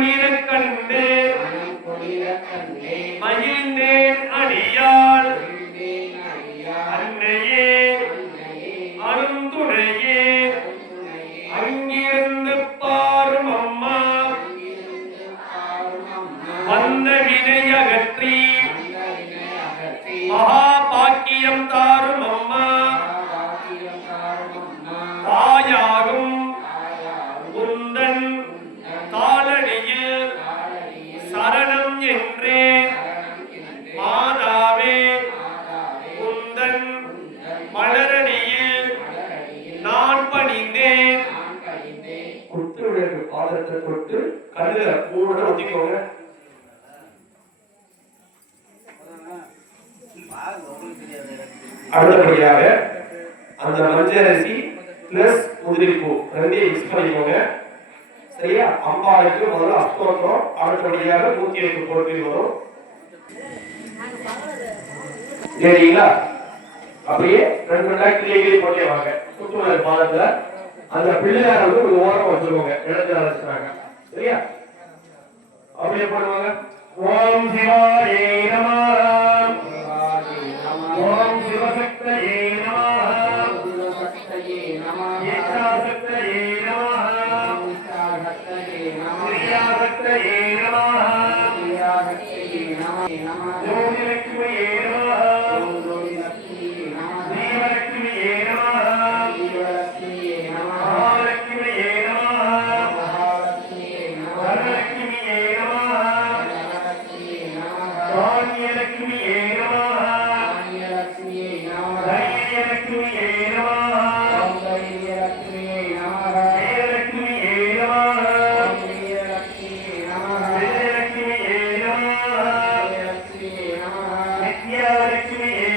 ஊழியருக்கு பாதத்தை போட்டு கண்ணுல கூட ஒத்திக்கோங்க அடுத்தபடியாக அந்த மஞ்சள் அரிசி பிளஸ் முதிரி பூ ரெண்டையும் மிக்ஸ் பண்ணிக்கோங்க. சரியா? அம்பாளுக்கு முதல்ல அஸ்தோத்திரம் அடுத்தபடியாக நூத்தி எட்டு பொருட்கள் வரும். சரிங்களா அப்படியே ரெண்டு ரெண்டாயிரத்தி கிளி போட்டே வாங்க. குத்துமலர் பாதத்துல அந்த பிள்ளையார வந்து ஒரு ஓரம் வச்சுக்கோங்க இடத்துல வச்சுறாங்க சரியா? அப்படியே பண்ணுவாங்க? ஓம் சிவாயே நமः ஓம் சிவசக்தயே நமः ஏகாசக்தயே நமः கிரியாசக்தயே நமः ஜோதிலட்சுமியே நமः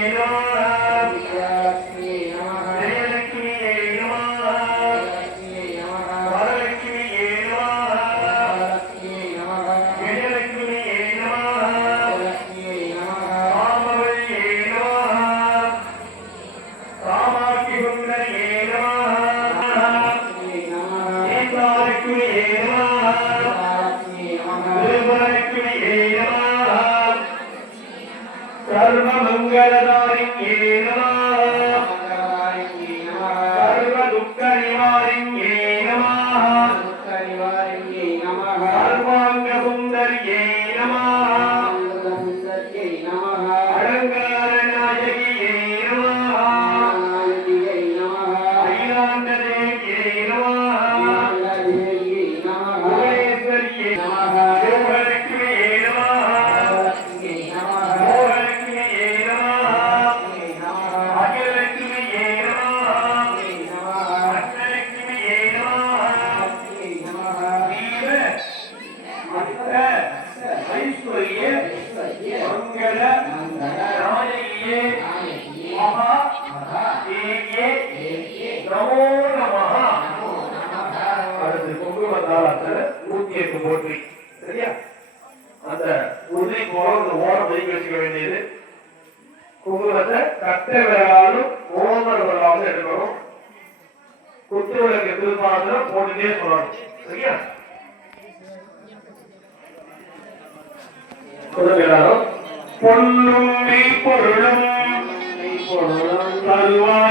Yeah. ஐஸ்வர்ய மங்கள நாயகியே மகா தேவியே நமோ அடுத்து நூத்தி எட்டு போற்றி. சரியா? அந்த உறுதி போல அந்த ஓரம் ஒதுக்கி வச்சுக்க வேண்டியது. குங்குமத்தை கட்டை விரலாலும் ஓமர விரலாலும் எடுக்கணும். குத்து விளக்கு திருப்பாதத்துல போட்டுட்டே சொல்லணும் சரியா? சொல்லுங்க எல்லாரும் பொன்னும் மெய்ப்பொருளும் தருவாய். போற்றி